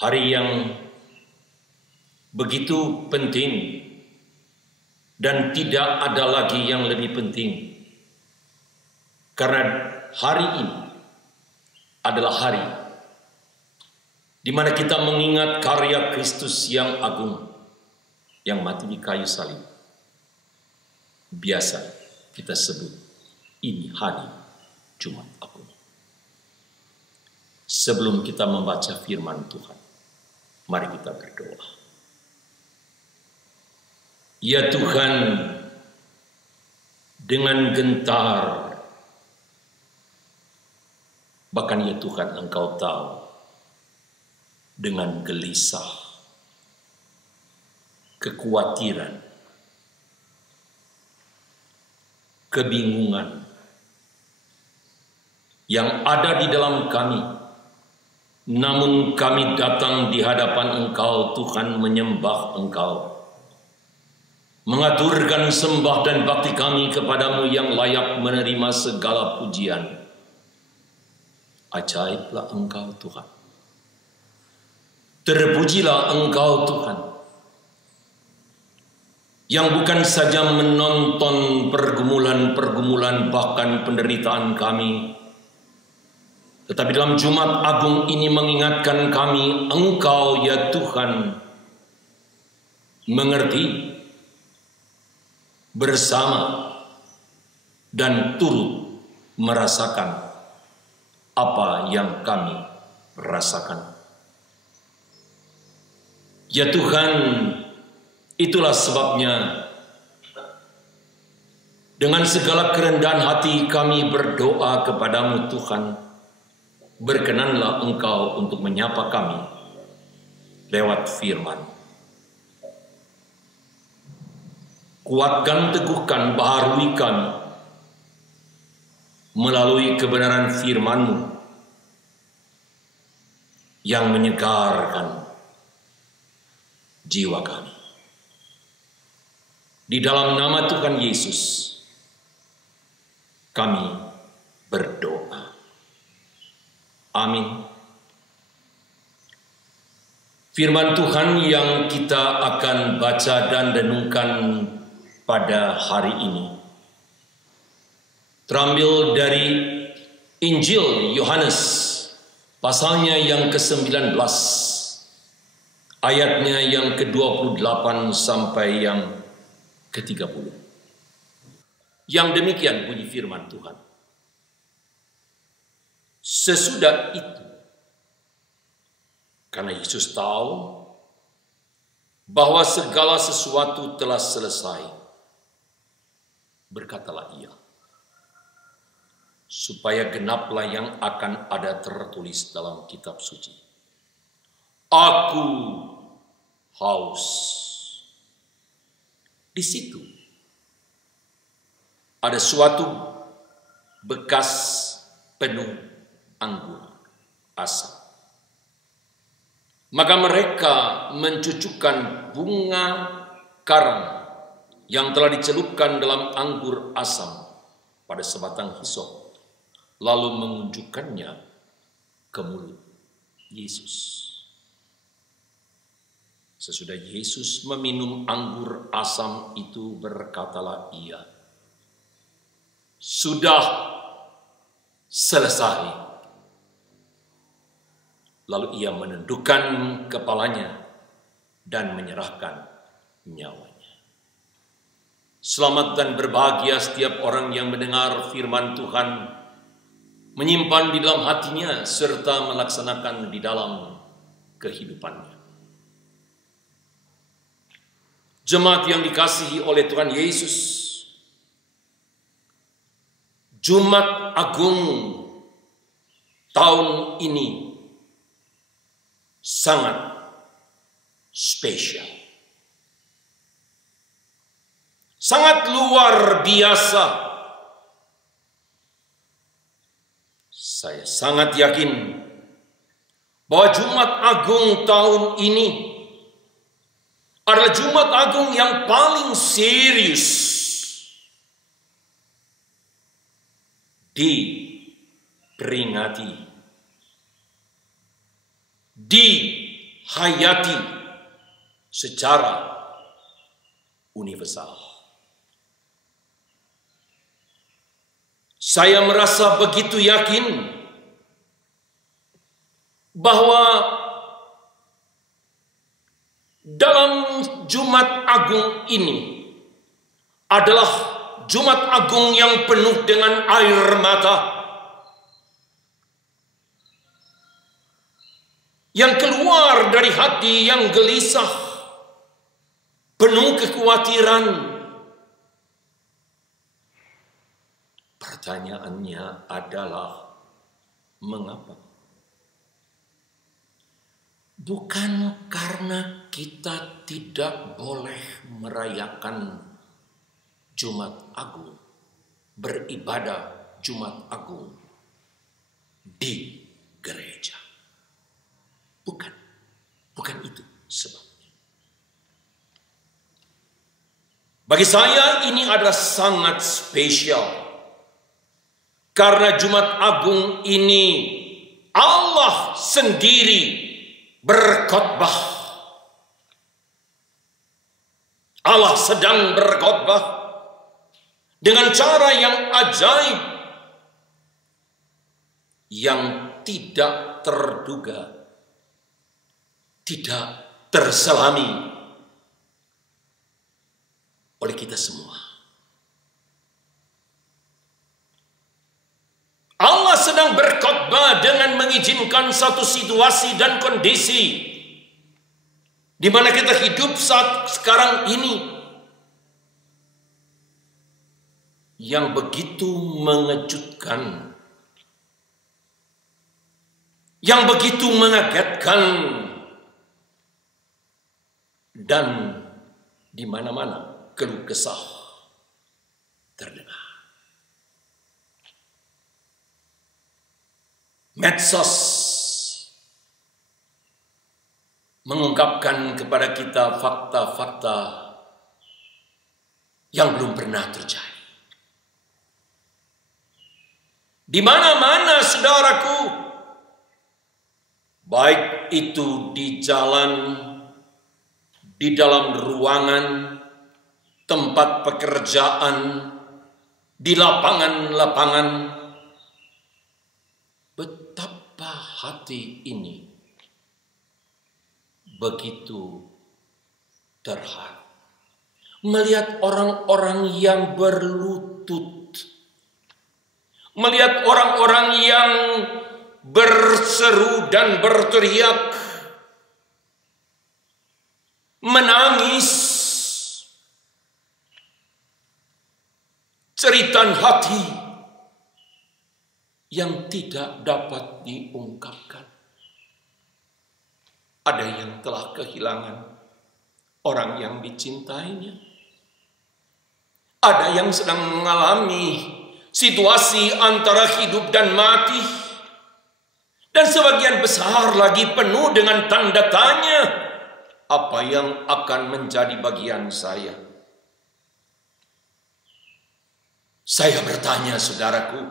hari yang begitu penting dan tidak ada lagi yang lebih penting, karena hari ini adalah hari di mana kita mengingat karya Kristus yang agung yang mati di kayu salib. Biasa kita sebut ini hari Jumat Agung. Sebelum kita membaca firman Tuhan, mari kita berdoa. Ya Tuhan, dengan gentar, bahkan ya Tuhan Engkau tahu, dengan gelisah, kekhawatiran, kebingungan yang ada di dalam kami, namun kami datang di hadapan Engkau Tuhan, menyembah Engkau, mengaturkan sembah dan bakti kami kepadamu yang layak menerima segala pujian. Ajaiblah Engkau Tuhan, terpujilah Engkau Tuhan, yang bukan saja menonton pergumulan-pergumulan bahkan penderitaan kami, tetapi dalam Jumat Agung ini mengingatkan kami, Engkau ya Tuhan mengerti, bersama, dan turut merasakan apa yang kami rasakan. Ya Tuhan, itulah sebabnya dengan segala kerendahan hati kami berdoa kepadamu Tuhan, berkenanlah Engkau untuk menyapa kami lewat firman. Kuatkan, teguhkan, baharui kami melalui kebenaran firman-Mu yang menyegarkan jiwa kami. Di dalam nama Tuhan Yesus kami berdoa. Amin. Firman Tuhan yang kita akan baca dan renungkan pada hari ini terambil dari Injil Yohanes pasalnya yang ke-19, ayatnya yang ke-28 sampai yang ke-30. Yang demikian bunyi firman Tuhan. Sesudah itu, karena Yesus tahu bahwa segala sesuatu telah selesai, berkatalah ia, supaya genaplah yang akan ada tertulis dalam kitab suci. Aku haus. Di situ ada suatu bekas penuh anggur asam. Maka mereka mencucukkan bunga karang yang telah dicelupkan dalam anggur asam pada sebatang hisop, lalu mengunjukkannya ke mulut Yesus. Sesudah Yesus meminum anggur asam itu, berkatalah ia, sudah selesai. Lalu ia menundukkan kepalanya dan menyerahkan nyawanya. Selamat dan berbahagia setiap orang yang mendengar firman Tuhan, menyimpan di dalam hatinya, serta melaksanakan di dalam kehidupannya. Jemaat yang dikasihi oleh Tuhan Yesus, Jumat Agung tahun ini sangat spesial. Sangat luar biasa. Saya sangat yakin bahwa Jumat Agung tahun ini adalah Jumat Agung yang paling serius diperingati, dihayati secara universal. Saya merasa begitu yakin bahwa dalam Jumat Agung ini adalah Jumat Agung yang penuh dengan air mata, yang keluar dari hati yang gelisah, penuh kekhawatiran. Pertanyaannya adalah, mengapa? Bukan karena kita tidak boleh merayakan Jumat Agung, beribadah Jumat Agung di gereja. Bukan itu sebabnya. Bagi saya ini adalah sangat spesial. Karena Jumat Agung ini Allah sendiri berkhotbah. Allah sedang berkhotbah dengan cara yang ajaib, yang tidak terduga, tidak terselami oleh kita semua. Allah sedang berkhotbah dengan mengizinkan satu situasi dan kondisi di mana kita hidup saat sekarang ini yang begitu mengejutkan, yang begitu mengagetkan, dan di mana-mana keluh kesah terdengar. Medsos mengungkapkan kepada kita fakta-fakta yang belum pernah terjadi. Di mana-mana, saudaraku, baik itu di jalan, di dalam ruangan, tempat pekerjaan, di lapangan-lapangan, betapa hati ini begitu terharu melihat orang-orang yang berlutut, melihat orang-orang yang berseru dan berteriak, menangis, ceritan hati yang tidak dapat diungkapkan. Ada yang telah kehilangan orang yang dicintainya. Ada yang sedang mengalami situasi antara hidup dan mati. Dan sebagian besar lagi penuh dengan tanda tanya. Apa yang akan menjadi bagian saya? Saya bertanya, saudaraku,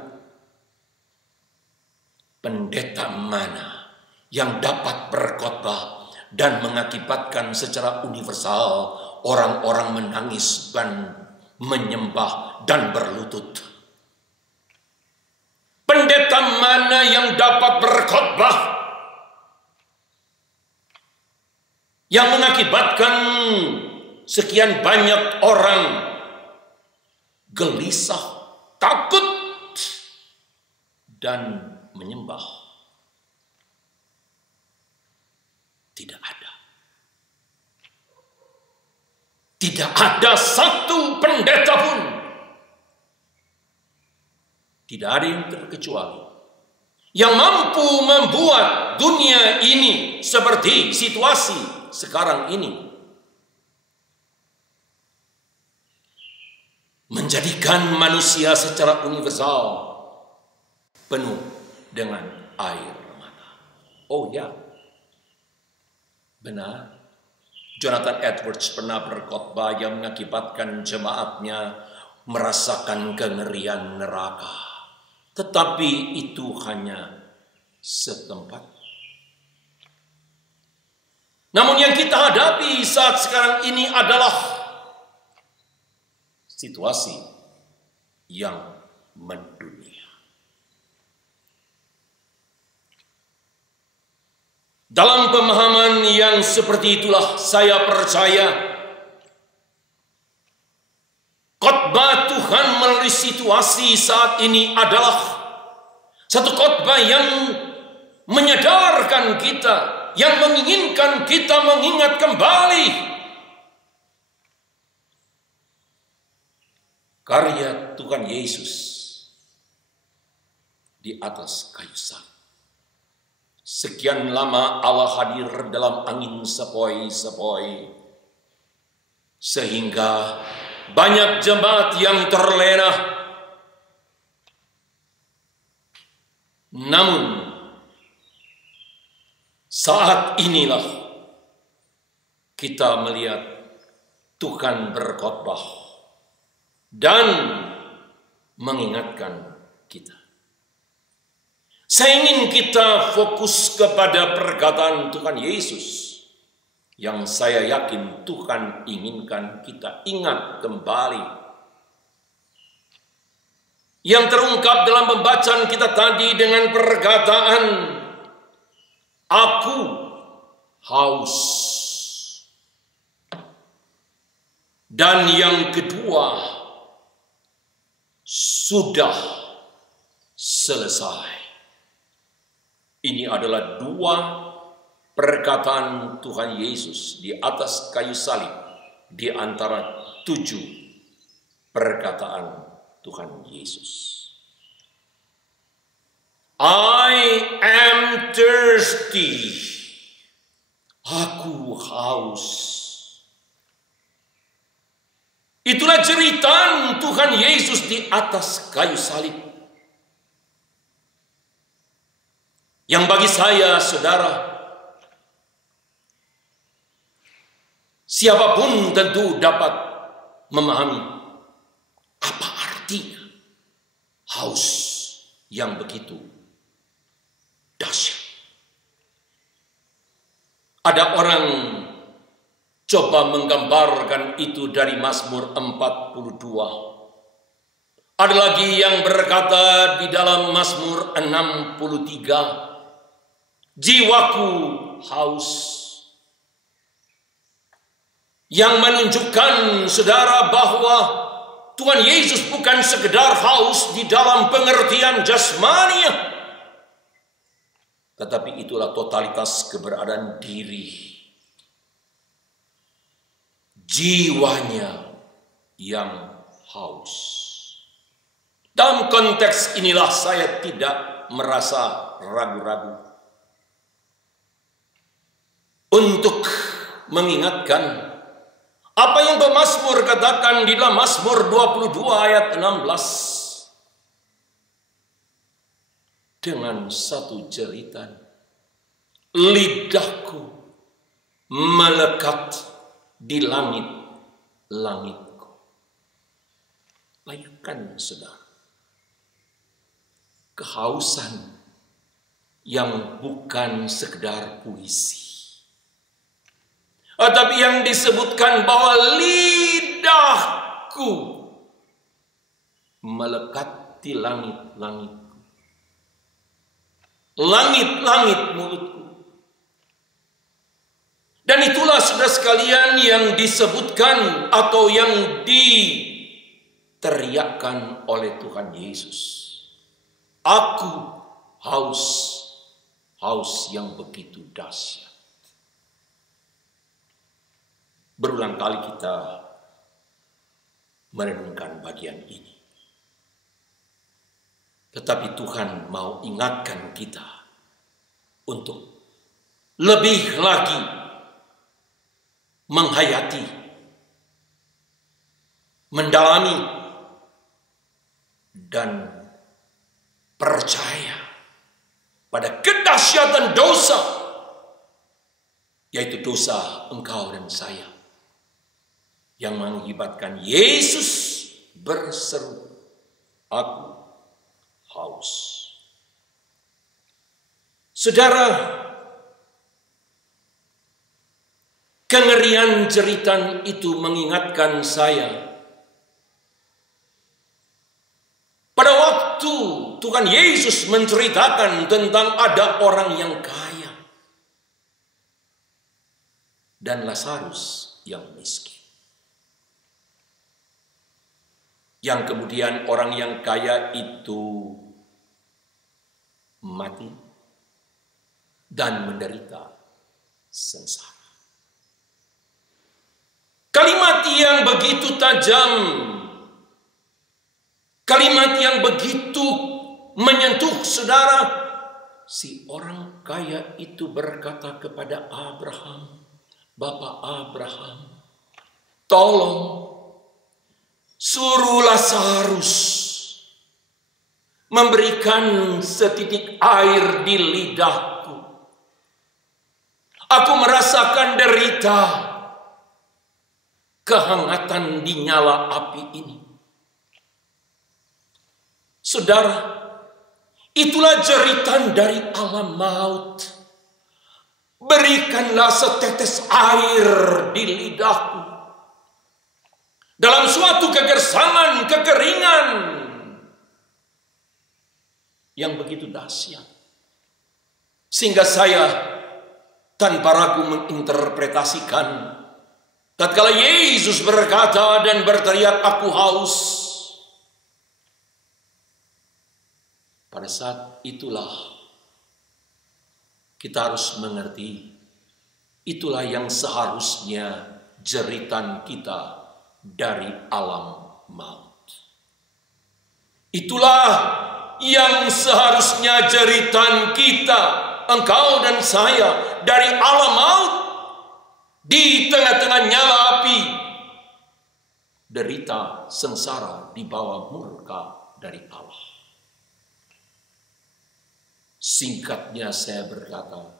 pendeta mana yang dapat berkhotbah dan mengakibatkan secara universal orang-orang menangis dan menyembah dan berlutut? Pendeta mana yang dapat berkhotbah yang mengakibatkan sekian banyak orang gelisah, takut, dan menyembah? Tidak ada. Tidak ada satu pendeta pun. Tidak ada yang terkecuali yang mampu membuat dunia ini seperti situasi sekarang ini, menjadikan manusia secara universal penuh dengan air mata. Oh ya, benar. Jonathan Edwards pernah berkhotbah yang mengakibatkan jemaatnya merasakan kengerian neraka. Tetapi itu hanya setempat. yang kita hadapi saat sekarang ini adalah situasi yang mendunia. Dalam pemahaman yang seperti itulah saya percaya khotbah Tuhan melalui situasi saat ini adalah satu khotbah yang menyadarkan kita, yang menginginkan kita mengingat kembali karya Tuhan Yesus di atas kayu salib. Sekian lama Allah hadir dalam angin sepoi-sepoi, sehingga banyak jemaat yang terlena. Namun saat inilah kita melihat Tuhan berkhotbah dan mengingatkan kita. Saya ingin kita fokus kepada perkataan Tuhan Yesus yang saya yakin Tuhan inginkan kita ingat kembali, yang terungkap dalam pembacaan kita tadi dengan perkataan aku haus. Dan yang kedua, sudah selesai. Ini adalah dua perkataan Tuhan Yesus di atas kayu salib di antara 7 perkataan Tuhan Yesus. I am thirsty. Aku haus. Itulah jeritan Tuhan Yesus di atas kayu salib. Yang bagi saya, saudara, siapapun tentu dapat memahami apa artinya haus yang begitu dahsyat. Ada orang coba menggambarkan itu dari Mazmur 42. Ada lagi yang berkata di dalam Mazmur 63, jiwaku haus. Yang menunjukkan, saudara, bahwa Tuhan Yesus bukan sekedar haus di dalam pengertian jasmani, tetapi itulah totalitas keberadaan diri. Jiwanya yang haus. Dalam konteks inilah saya tidak merasa ragu-ragu untuk mengingatkan apa yang pemazmur katakan di dalam Mazmur 22 ayat 16. Dengan satu jeritan, lidahku melekat di langit-langitku. Bayangkan, saudara, kehausan yang bukan sekedar puisi, tapi yang disebutkan bahwa lidahku melekat di langit-langitku, langit-langit mulutku. Dan itulah, saudara sekalian, yang disebutkan atau yang diteriakkan oleh Tuhan Yesus. Aku haus, haus yang begitu dahsyat. Berulang kali kita merenungkan bagian ini. Tetapi Tuhan mau ingatkan kita untuk lebih lagi menghayati, mendalami, dan percaya pada kedahsyatan dosa, yaitu dosa engkau dan saya, yang mengakibatkan Yesus berseru, aku haus. Saudara, Kengerian jeritan itu mengingatkan saya pada waktu Tuhan Yesus menceritakan tentang ada orang yang kaya dan Lazarus yang miskin. Yang kemudian orang yang kaya itu mati dan menderita sengsara. Kalimat yang begitu tajam, kalimat yang begitu menyentuh saudara. Si orang kaya itu berkata kepada Abraham, Bapak Abraham, tolong suruh Lazarus memberikan setitik air di lidahku. Aku merasakan derita, kehangatan di nyala api ini. Saudara, itulah jeritan dari alam maut. Berikanlah setetes air di lidahku. Dalam suatu kegersangan, kekeringan yang begitu dahsyat. Sehingga saya tanpa ragu menginterpretasikan tatkala Yesus berkata dan berteriak, aku haus. Pada saat itulah kita harus mengerti, itulah yang seharusnya jeritan kita dari alam maut. Itulah yang seharusnya jeritan kita, engkau dan saya, dari alam maut. Di tengah-tengah nyala api, derita sengsara di bawah murka dari Allah. Singkatnya saya berkata,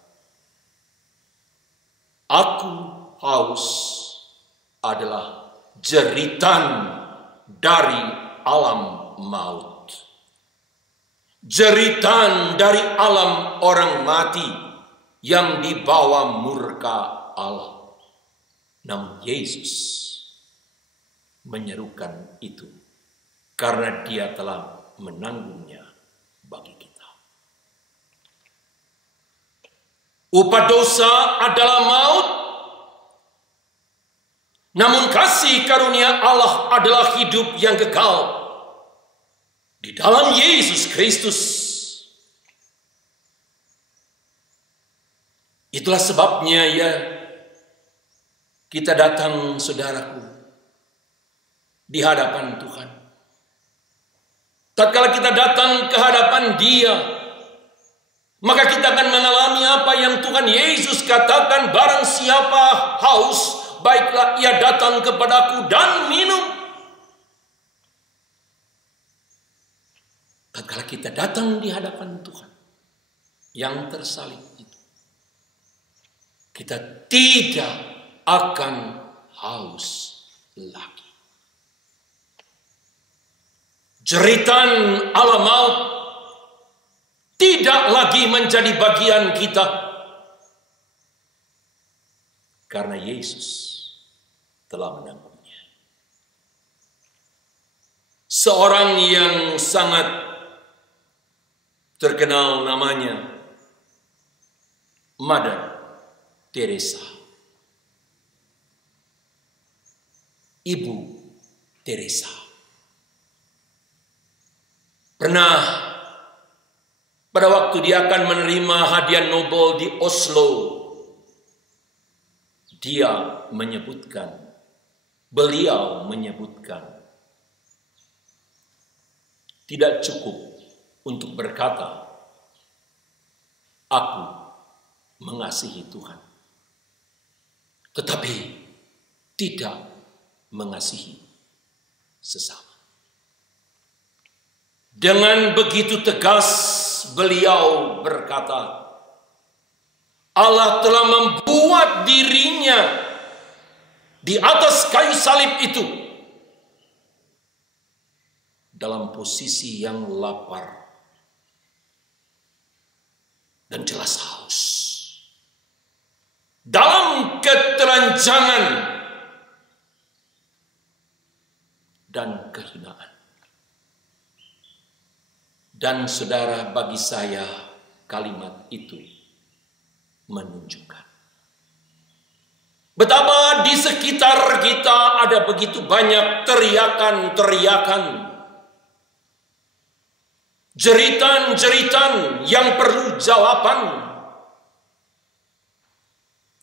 aku haus adalah jeritan dari alam maut. Jeritan dari alam orang mati yang dibawa murka Allah. Namun Yesus menyerukan itu karena Dia telah menanggungnya bagi kita. Upah dosa adalah maut, namun kasih karunia Allah adalah hidup yang kekal di dalam Yesus Kristus. Itulah sebabnya kita datang, saudaraku, di hadapan Tuhan. Tatkala kita datang ke hadapan Dia, maka kita akan mengalami apa yang Tuhan Yesus katakan, barang siapa haus, baiklah ia datang kepadaku dan minum. Tatkala kita datang di hadapan Tuhan yang tersalib itu, kita tidak akan haus lagi. Jeritan alam maut tidak lagi menjadi bagian kita karena Yesus telah menanggungnya. Seorang yang sangat terkenal namanya Mother Teresa. Ibu Teresa pernah pada waktu dia akan menerima hadiah Nobel di Oslo, beliau menyebutkan tidak cukup untuk berkata aku mengasihi Tuhan, tetapi tidak mengasihi sesama. Dengan begitu tegas beliau berkata, Allah telah membuat dirinya di atas kayu salib itu dalam posisi yang lapar dan jelas haus. Dalam ketelanjutan ketelanjangan dan kehinaan. Dan saudara, bagi saya kalimat itu menunjukkan betapa di sekitar kita ada begitu banyak teriakan-teriakan, jeritan-jeritan yang perlu jawaban,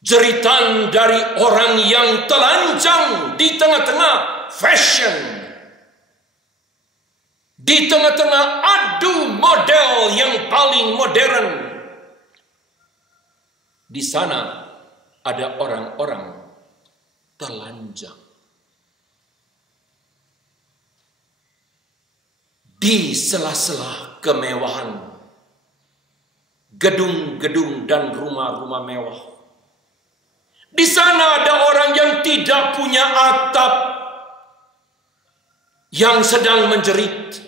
jeritan dari orang yang telanjang di tengah-tengah fashion, di tengah-tengah adu model yang paling modern. Di sana ada orang-orang telanjang. Di sela-sela kemewahan, gedung-gedung dan rumah-rumah mewah, di sana ada orang yang tidak punya atap, yang sedang menjerit.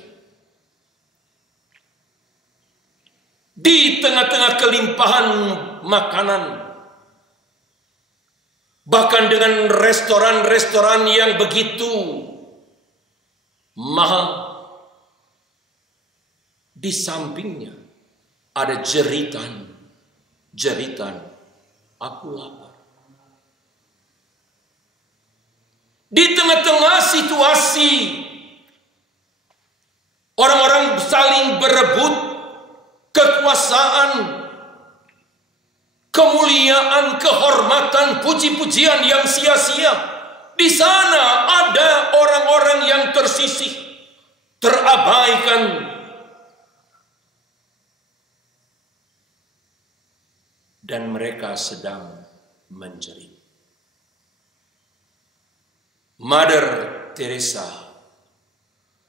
Di tengah-tengah kelimpahan makanan, bahkan dengan restoran-restoran yang begitu mahal, di sampingnya ada jeritan, aku lapar. Di tengah-tengah situasi orang-orang saling berebut kekuasaan, kemuliaan, kehormatan, puji-pujian yang sia-sia, di sana ada orang-orang yang tersisih, terabaikan, dan mereka sedang menjerit. Mother Teresa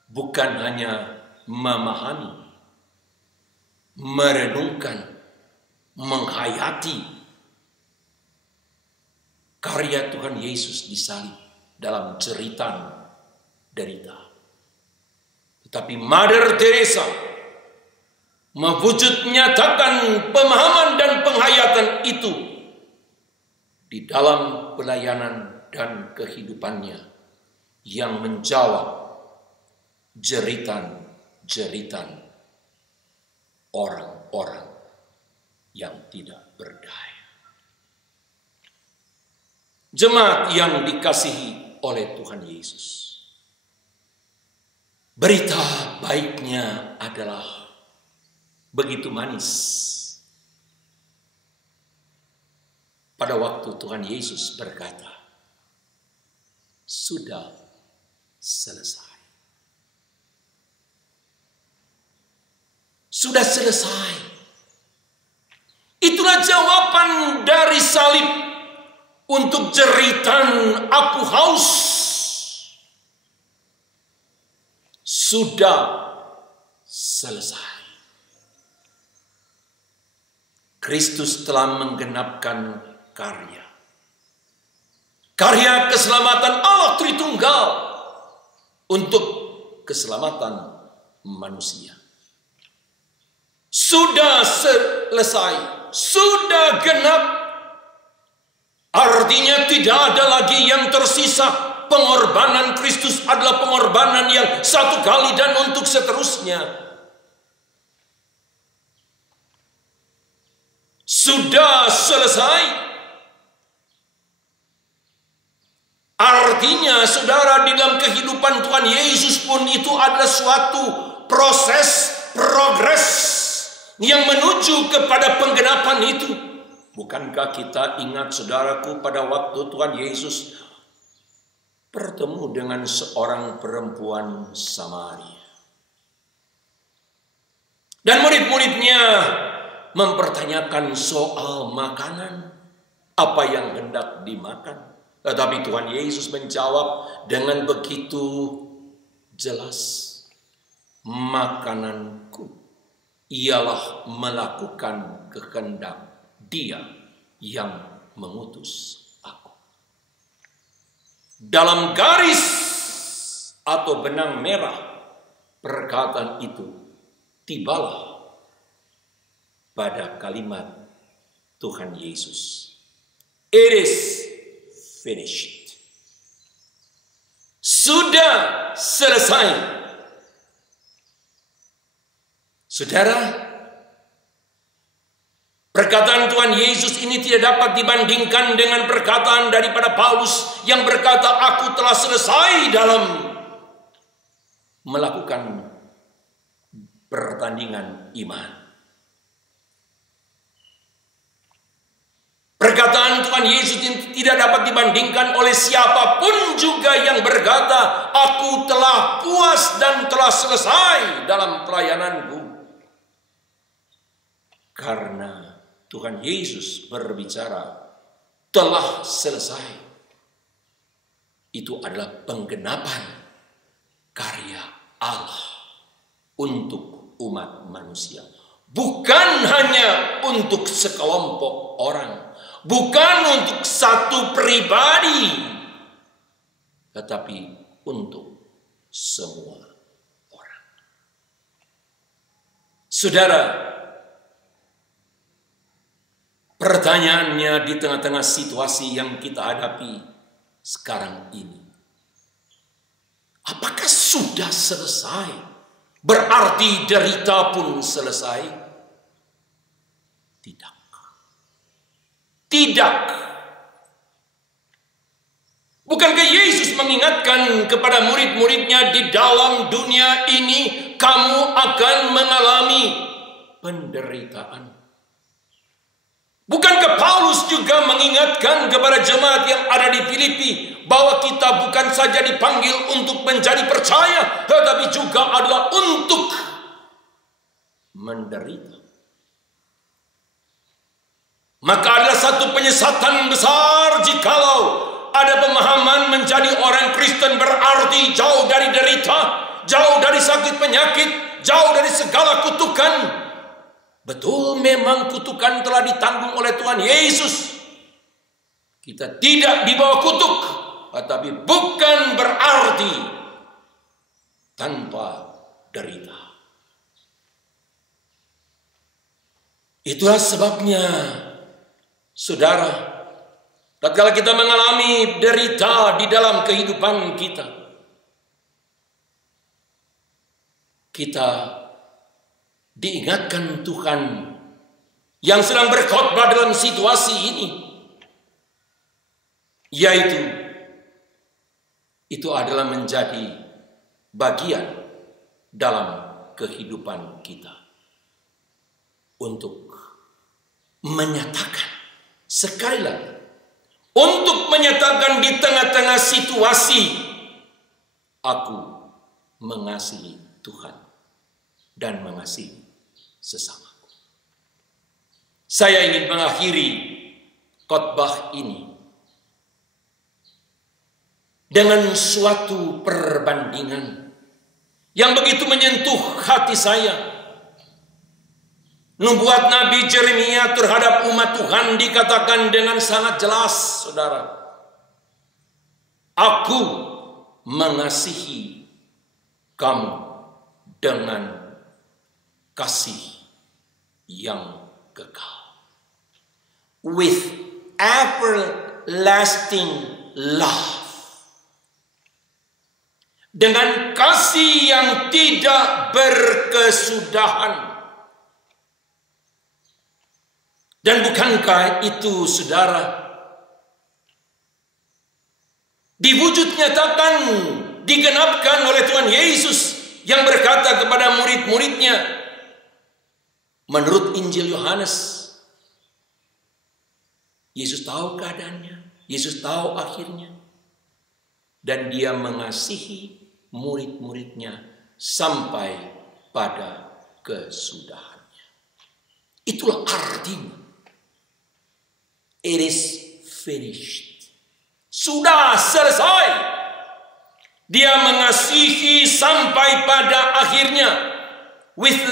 bukan hanya memahami, merenungkan, menghayati karya Tuhan Yesus disalib dalam jeritan derita, tetapi Mother Teresa mewujud nyatakan pemahaman dan penghayatan itu di dalam pelayanan dan kehidupannya yang menjawab jeritan-jeritan orang-orang yang tidak berdaya. Jemaat yang dikasihi oleh Tuhan Yesus, berita baiknya adalah begitu manis. Pada waktu Tuhan Yesus berkata, sudah selesai. Sudah selesai. Itulah jawaban dari salib untuk jeritan aku haus. Sudah selesai. Kristus telah menggenapkan karya keselamatan Allah Tritunggal untuk keselamatan manusia. Sudah selesai, sudah genap. Artinya tidak ada lagi yang tersisa. Pengorbanan Kristus adalah pengorbanan yang satu kali dan untuk seterusnya. Sudah selesai. Artinya saudara, di dalam kehidupan Tuhan Yesus pun itu adalah suatu proses, progres yang menuju kepada penggenapan itu. Bukankah kita ingat saudaraku pada waktu Tuhan Yesus bertemu dengan seorang perempuan Samaria. Dan murid-muridnya mempertanyakan soal makanan, apa yang hendak dimakan. Tetapi Tuhan Yesus menjawab dengan begitu jelas, makananku ialah melakukan kehendak Dia yang mengutus aku. Dalam garis atau benang merah perkataan itu tibalah pada kalimat Tuhan Yesus. It is finished. Sudah selesai. Saudara, perkataan Tuhan Yesus ini tidak dapat dibandingkan dengan perkataan daripada Paulus yang berkata, aku telah selesai dalam melakukan pertandingan iman. Perkataan Tuhan Yesus ini tidak dapat dibandingkan oleh siapapun juga yang berkata, aku telah puas dan telah selesai dalam pelayananku. Karena Tuhan Yesus berbicara, telah selesai. Itu adalah penggenapan karya Allah untuk umat manusia. Bukan hanya untuk sekelompok orang. Bukan untuk satu pribadi, tetapi untuk semua orang. Saudara, pertanyaannya di tengah-tengah situasi yang kita hadapi sekarang ini, apakah sudah selesai? Berarti derita pun selesai? Tidak. Tidak. Bukankah Yesus mengingatkan kepada murid-muridnya, di dalam dunia ini kamu akan mengalami penderitaan? Bukankah Paulus juga mengingatkan kepada jemaat yang ada di Filipi bahwa kita bukan saja dipanggil untuk menjadi percaya, tetapi juga adalah untuk menderita? Maka adalah satu penyesatan besar jikalau ada pemahaman menjadi orang Kristen berarti jauh dari derita, jauh dari sakit penyakit, jauh dari segala kutukan. Betul, memang kutukan telah ditanggung oleh Tuhan Yesus. Kita tidak dibawa kutuk, tetapi bukan berarti tanpa derita. Itulah sebabnya, saudara, tatkala kita mengalami derita di dalam kehidupan kita, kita diingatkan Tuhan yang sedang berkhotbah dalam situasi ini, yaitu itu adalah menjadi bagian dalam kehidupan kita untuk menyatakan, sekali lagi, untuk menyatakan di tengah-tengah situasi, aku mengasihi Tuhan dan mengasihi sesamaku. Saya ingin mengakhiri khotbah ini dengan suatu perbandingan yang begitu menyentuh hati saya. Nubuat Nabi Yeremia terhadap umat Tuhan dikatakan dengan sangat jelas, saudara. Aku mengasihi kamu dengan kasih yang kekal. With everlasting love. Dengan kasih yang tidak berkesudahan. Dan bukankah itu, saudara, diwujud nyatakan, digenapkan oleh Tuhan Yesus yang berkata kepada murid-muridnya, menurut Injil Yohanes, Yesus tahu keadaannya, Yesus tahu akhirnya, dan dia mengasihi murid-muridnya sampai pada kesudahannya. Itulah artinya. It is finished. Sudah selesai. Dia mengasihi sampai pada akhirnya. With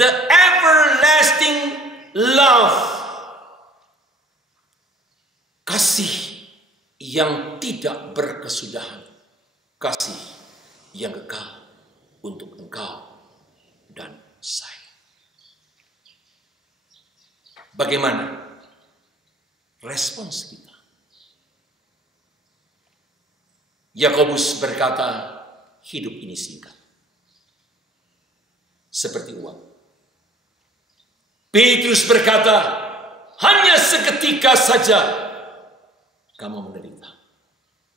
the everlasting love. Kasih yang tidak berkesudahan. Kasih yang kekal untuk engkau dan saya. Bagaimana respons kita? Yakobus berkata, hidup ini singkat, seperti uang. Petrus berkata, hanya seketika saja kamu menderita.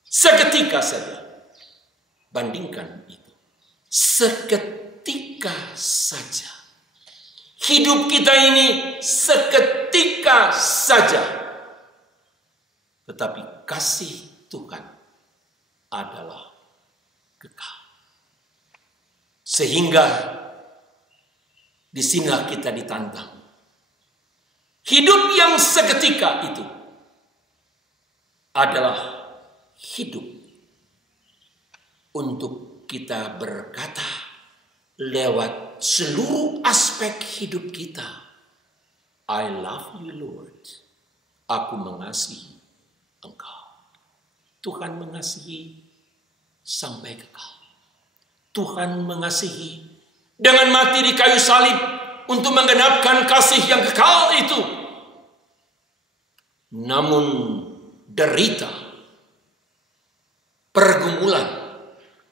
Seketika saja. Bandingkan itu. Seketika saja. Hidup kita ini seketika saja. Tetapi kasih Tuhan adalah kekal. Sehingga di sini kita ditantang. Hidup yang seketika itu adalah hidup untuk kita berkata lewat seluruh aspek hidup kita, I love you Lord. Aku mengasihi Engkau. Tuhan mengasihi sampai kekal. Tuhan mengasihi dengan mati di kayu salib untuk menggenapkan kasih yang kekal itu. Namun derita, pergumulan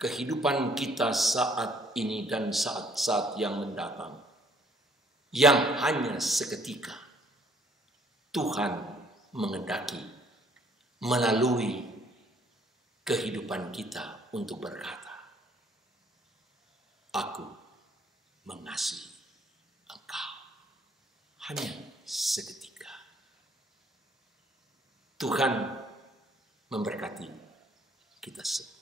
kehidupan kita saat ini dan saat-saat yang mendatang, yang hanya seketika Tuhan mengendaki melalui kehidupan kita untuk berkata, aku mengasihi engkau. Hanya seketika. Tuhan memberkati kita semua.